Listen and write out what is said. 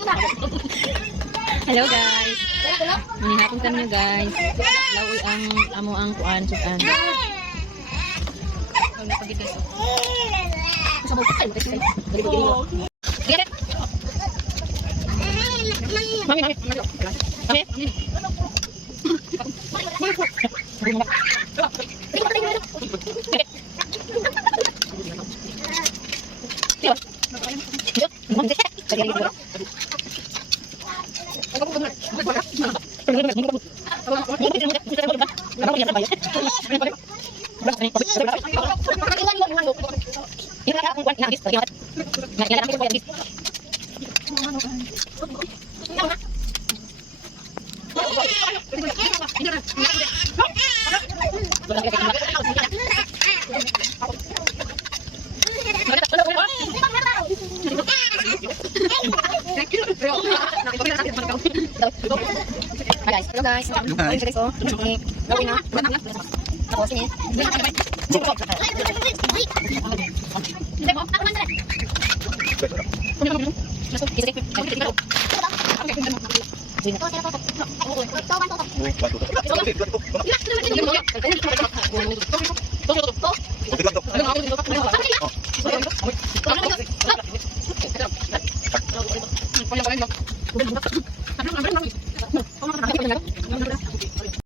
Hello guys. Manihapon kami nyo guys. Lawi ang amo ang kuan sukan. Mami, mami. Mami. Hello guys. Gawin na. Tapos ini.